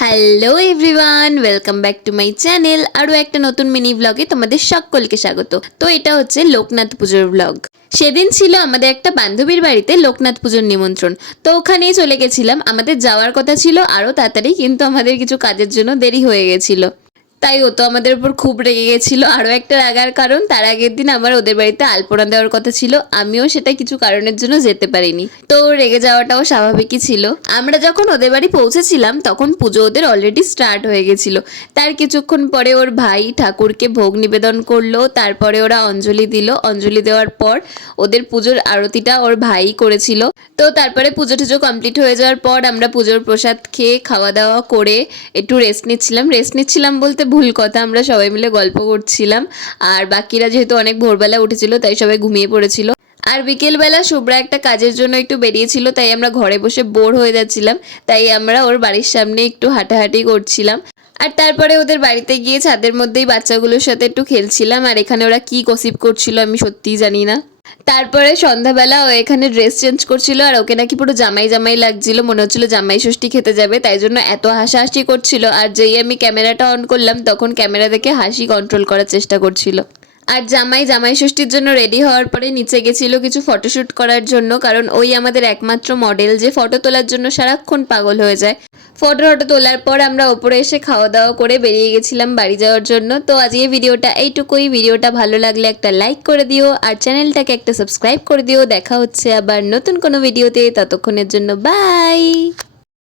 Hello everyone, welcome back to my channel. আরও একটা নতুন মিনি ব্লগে তোমাদের সকলকে স্বাগত। তো এটা হচ্ছে লোকনাথ পুজোর ব্লগ। সেদিন ছিল আমাদের একটা বান্ধবীর বাড়িতে লোকনাথ পুজোর নিমন্ত্রণ। তো ওখানেই চলে গেছিলাম। আমাদের যাওয়ার কথা ছিল আরও তাড়াতাড়ি, কিন্তু আমাদের কিছু কাজের জন্য দেরি হয়ে গেছিলো। তাই ও তো আমাদের উপর খুব রেগে গেছিল। আরও একটা রাগার কারণ, তার আগের দিন আমার ওদের বাড়িতে আলপনা দেওয়ার কথা ছিল, আমিও সেটা কিছু কারণের জন্য যেতে পারিনি। তো রেগে যাওয়াটাও স্বাভাবিকই ছিল। আমরা যখন ওদের বাড়ি পৌঁছেছিলাম তখন পুজো ওদের অলরেডি স্টার্ট হয়ে গেছিলো। তার কিছুক্ষণ পরে ওর ভাই ঠাকুরকে ভোগ নিবেদন করলো, তারপরে ওরা অঞ্জলি দিল। অঞ্জলি দেওয়ার পর ওদের পুজোর আরতিটা ওর ভাই করেছিল। তো তারপরে পুজো টুজো কমপ্লিট হয়ে যাওয়ার পর আমরা পুজোর প্রসাদ খেয়ে খাওয়া দাওয়া করে একটু রেস্ট নিচ্ছিলাম বলতে ভুল কথা, আমরা সবাই মিলে গল্প করছিলাম। আর বাকিরা যেহেতু অনেক ভোরবেলা উঠেছিল তাই সবাই ঘুমিয়ে পড়েছিল। আর বিকেলবেলা শুভ্রা একটা কাজের জন্য একটু বেরিয়েছিল, তাই আমরা ঘরে বসে বোর হয়ে যাচ্ছিলাম। তাই আমরা ওর বাড়ির সামনে একটু হাঁটাহাঁটি করছিলাম। আর তারপরে ওদের বাড়িতে গিয়ে ছাদের মধ্যেই বাচ্চাগুলোর সাথে একটু খেলছিলাম। আর এখানে ওরা কি গসিপ করছিল আমি সত্যিই জানি না। তারপরে সন্ধ্যাবেলা ও এখানে ড্রেস চেঞ্জ করছিল, আর ওকে নাকি পুরো জামাই জামাই লাগছিল, মনে হচ্ছিল জামাই ষষ্ঠী খেতে যাবে, তাই জন্য এত হাসাহাসি করছিল। আর যেই আমি ক্যামেরাটা অন করলাম তখন ক্যামেরা দেখে হাসি কন্ট্রোল করার চেষ্টা করছিল। আর জামাই ষষ্ঠীর জন্য রেডি হওয়ার পরে নিচে গেছিল কিছু ফটোশ্যুট করার জন্য, কারণ ওই আমাদের একমাত্র মডেল যে ফটো তোলার জন্য সারাক্ষণ পাগল হয়ে যায়। ফটো তোলার পর আমরা ওপরে এসে খাওয়া দাওয়া করে বেরিয়ে গেছিলাম বাড়ি যাওয়ার জন্য। তো আজকে ভিডিওটা এইটুকুই। ভিডিওটা ভালো লাগলে একটা লাইক করে দিও, আর চ্যানেলটাকে একটা সাবস্ক্রাইব করে দিও। দেখা হচ্ছে আবার নতুন কোনো ভিডিওতে, ততক্ষণের জন্য বাই।